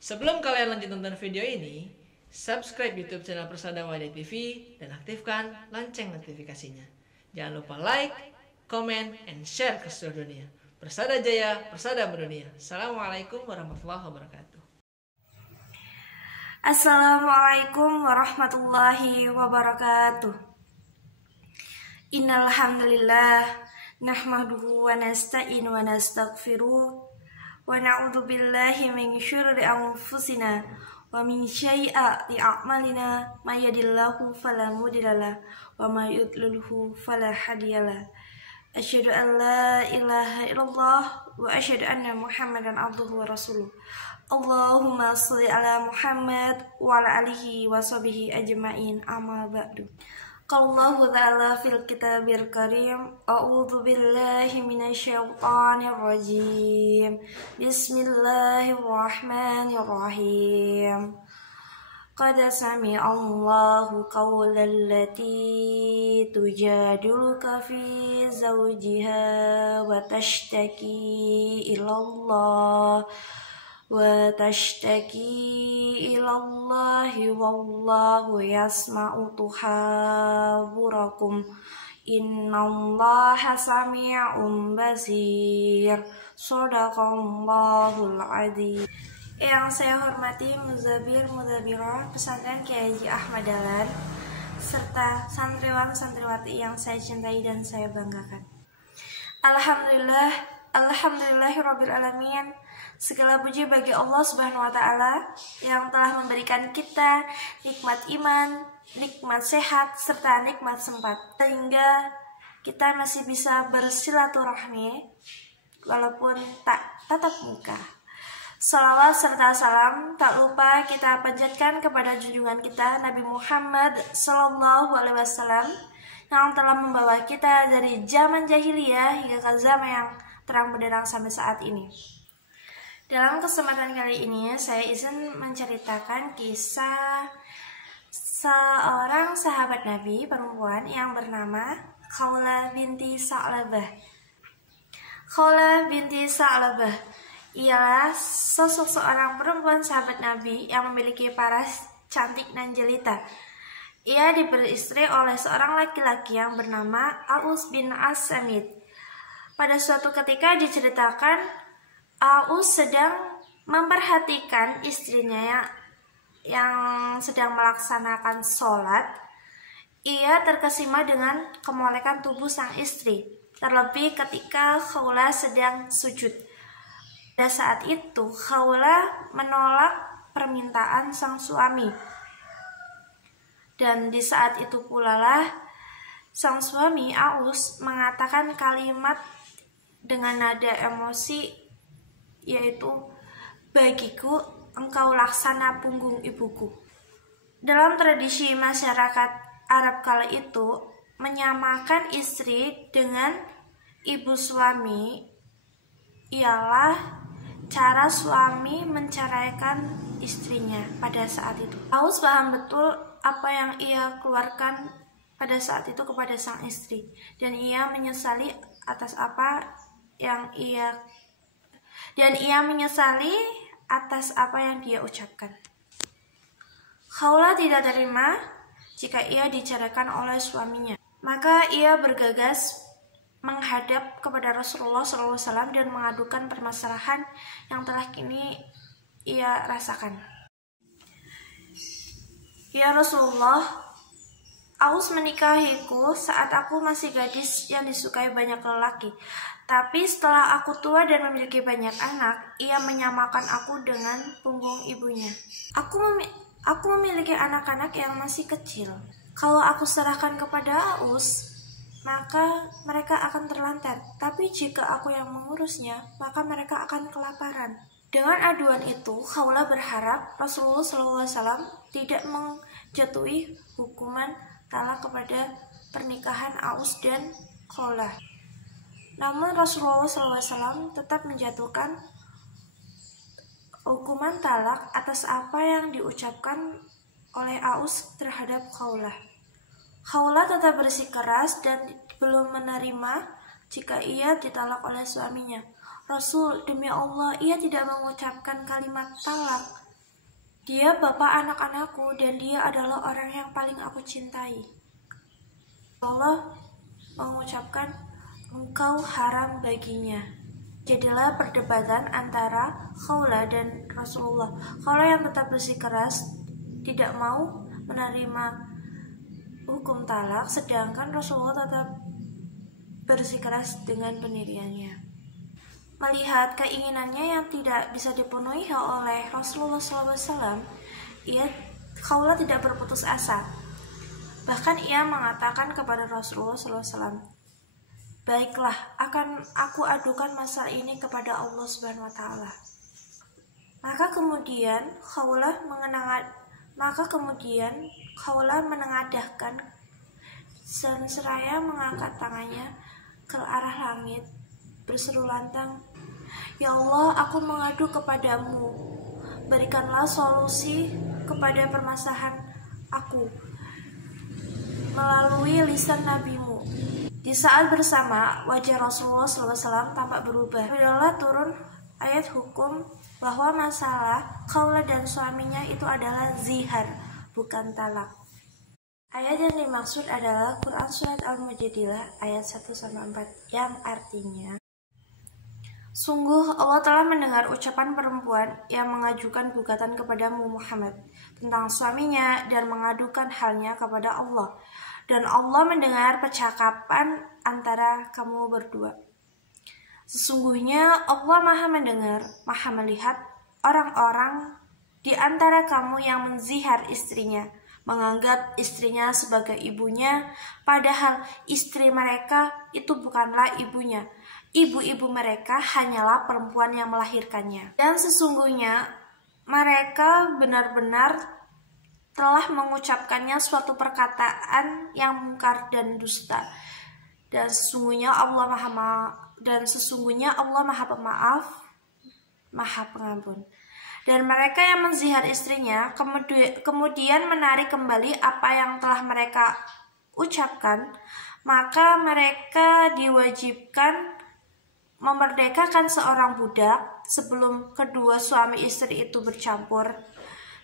Sebelum kalian lanjut nonton video ini, subscribe YouTube channel Persada Wadah TV dan aktifkan lonceng notifikasinya. Jangan lupa like, comment, and share ke seluruh dunia. Persada Jaya, Persada Mendunia. Assalamualaikum warahmatullahi wabarakatuh. Assalamualaikum warahmatullahi wabarakatuh. Innal hamdalillah nahmaduhu wa nasta'inu wa nastaghfiruh wa na'udzu billahi min syururi anfusina wa min sayyiati a'malina may yahdihillahu fala mudhillalah wa may yudlilhu fala hadiyalah. Asyhadu an la ilaha illallah wa asyhadu anna Muhammadan abduhu wa rasuluh. Allahumma shalli ala Muhammad wa ala alihi wa sahbihi ajma'in. Amma ba'du. Qallahu ta'ala fil kitabil karim. A'udzu billahi minasyaitonir rajim. Bismillahirrahmanirrahim. Qad sami'a Allahu qawlan lati tujadiluka fi zawjiha wa tashtaki ilallah wallahu yasma'u tuhawurakum innallaha sami'un basir. Shadaqallahul adzim. Yang saya hormati Muzabir Muzabirah Pesantren Kiai Haji Ahmad Dahlan serta santriwan-santriwati yang saya cintai dan saya banggakan. Alhamdulillahirabbil alamin. Segala puji bagi Allah Subhanahu wa taala yang telah memberikan kita nikmat iman, nikmat sehat serta nikmat sempat sehingga kita masih bisa bersilaturahmi walaupun tak tatap muka. Salawat serta salam tak lupa kita panjatkan kepada junjungan kita Nabi Muhammad SAW yang telah membawa kita dari zaman jahiliyah hingga ke zaman yang terang benderang sampai saat ini. Dalam kesempatan kali ini saya izin menceritakan kisah seorang sahabat Nabi perempuan yang bernama Khawlah binti Sa'labah. Khawlah binti Sa'labah ialah sosok seorang perempuan sahabat Nabi yang memiliki paras cantik dan jelita. Ia diberi istri oleh seorang laki-laki yang bernama Aus bin As-Samit. Pada suatu ketika diceritakan Aus sedang memperhatikan istrinya yang sedang melaksanakan sholat. Ia terkesima dengan kemolekan tubuh sang istri, terlebih ketika Khawlah sedang sujud. Pada saat itu, Khawlah menolak permintaan sang suami. Dan di saat itu pula lah, sang suami Aus mengatakan kalimat dengan nada emosi, yaitu, bagiku engkau laksana punggung ibuku. Dalam tradisi masyarakat Arab kala itu, menyamakan istri dengan ibu suami ialah cara suami menceraikan istrinya pada saat itu. Aus paham betul apa yang ia keluarkan pada saat itu kepada sang istri, dan ia menyesali atas apa yang dia ucapkan. Khawlah tidak terima jika ia diceraikan oleh suaminya. Maka ia bergegas menghadap kepada Rasulullah SAW dan mengadukan permasalahan yang telah kini ia rasakan. Ya Rasulullah, Aus menikahiku saat aku masih gadis yang disukai banyak lelaki. Tapi setelah aku tua dan memiliki banyak anak, ia menyamakan aku dengan punggung ibunya. Aku memiliki anak-anak yang masih kecil. Kalau aku serahkan kepada Aus, maka mereka akan terlantar. Tapi jika aku yang mengurusnya, maka mereka akan kelaparan. Dengan aduan itu, Khawlah berharap Rasulullah SAW tidak menjatuhi hukuman talak kepada pernikahan Aus dan Khawlah. Namun Rasulullah SAW tetap menjatuhkan hukuman talak atas apa yang diucapkan oleh Aus terhadap Khawlah. Khawlah tetap bersikeras dan belum menerima jika ia ditalak oleh suaminya. Rasul, demi Allah, ia tidak mengucapkan kalimat talak. Dia bapak anak-anakku dan dia adalah orang yang paling aku cintai. Allah mengucapkan, engkau haram baginya. Jadilah perdebatan antara Khawlah dan Rasulullah. Khawlah yang tetap bersikeras tidak mau menerima hukum talak, sedangkan Rasulullah tetap bersikeras dengan pendiriannya. Melihat keinginannya yang tidak bisa dipenuhi oleh Rasulullah SAW, Khawlah tidak berputus asa. Bahkan ia mengatakan kepada Rasulullah SAW, baiklah, akan aku adukan masalah ini kepada Allah Subhanahu wa Ta'ala. Maka kemudian Khawlah menengadahkan dan seraya mengangkat tangannya ke arah langit, berseru lantang, ya Allah, aku mengadu kepadamu, berikanlah solusi kepada permasalahan aku melalui lisan nabimu. Di saat bersama, wajah Rasulullah SAW tampak berubah. Adalah turun ayat hukum bahwa masalah Khawlah dan suaminya itu adalah zihar, bukan talak. Ayat yang dimaksud adalah Quran Surat Al-Mujadilah ayat 1-4 yang artinya, sungguh Allah telah mendengar ucapan perempuan yang mengajukan gugatan kepadamu Muhammad tentang suaminya dan mengadukan halnya kepada Allah. Dan Allah mendengar percakapan antara kamu berdua. Sesungguhnya Allah Maha mendengar, Maha melihat orang-orang di antara kamu yang menzihar istrinya, menganggap istrinya sebagai ibunya, padahal istri mereka itu bukanlah ibunya. Ibu-ibu mereka hanyalah perempuan yang melahirkannya. Dan sesungguhnya mereka benar-benar telah mengucapkannya suatu perkataan yang mungkar dan dusta. Dan sesungguhnya Allah Maha Pemaaf, Maha Pengampun. Dan mereka yang menzihar istrinya kemudian menarik kembali apa yang telah mereka ucapkan, maka mereka diwajibkan memerdekakan seorang budak sebelum kedua suami istri itu bercampur.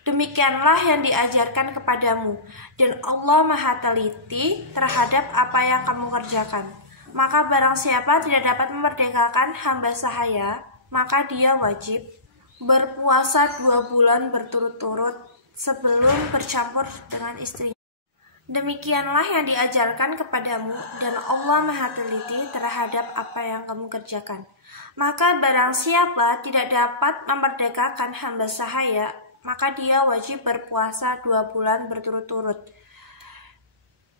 Demikianlah yang diajarkan kepadamu, dan Allah Maha teliti terhadap apa yang kamu kerjakan. Maka barang siapa tidak dapat memerdekakan hamba sahaya, maka dia wajib berpuasa 2 bulan berturut-turut sebelum bercampur dengan istrinya. Demikianlah yang diajarkan kepadamu, dan Allah Maha teliti terhadap apa yang kamu kerjakan. Maka barang siapa tidak dapat memerdekakan hamba sahaya, maka dia wajib berpuasa 2 bulan berturut-turut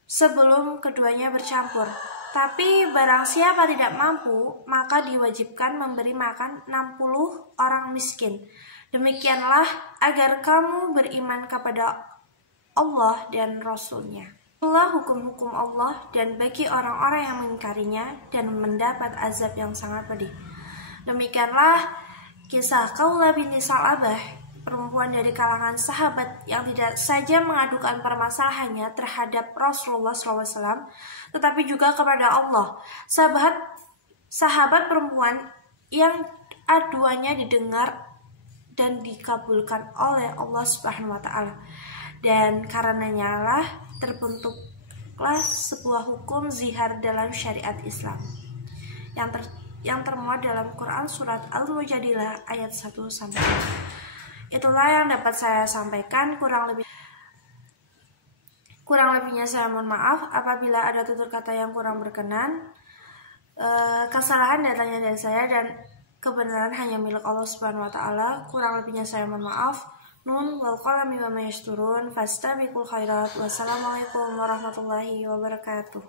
sebelum keduanya bercampur. Tapi barang siapa tidak mampu, maka diwajibkan memberi makan 60 orang miskin. Demikianlah agar kamu beriman kepada Allah dan Rasul-Nya. Itulah hukum-hukum Allah, dan bagi orang-orang yang mengingkarinya dan mendapat azab yang sangat pedih. Demikianlah kisah Khawlah binti Sa'labah, perempuan dari kalangan sahabat yang tidak saja mengadukan permasalahannya terhadap Rasulullah SAW, tetapi juga kepada Allah. Sahabat perempuan yang aduannya didengar dan dikabulkan oleh Allah Subhanahu wa Ta'ala. Dan karenanya lah terbentuklah sebuah hukum zihar dalam syariat Islam yang termuat dalam Quran Surat Al-Mujadilah ayat 1-5. Itulah yang dapat saya sampaikan, kurang lebihnya saya mohon maaf apabila ada tutur kata yang kurang berkenan. Kesalahan datangnya dari saya dan kebenaran hanya milik Allah Subhanahu wa Ta'ala. Kurang lebihnya saya mohon maaf. Nun wal qalami wa ma yasturun fastabiqul khairat. Wassalamualaikum warahmatullahi wabarakatuh.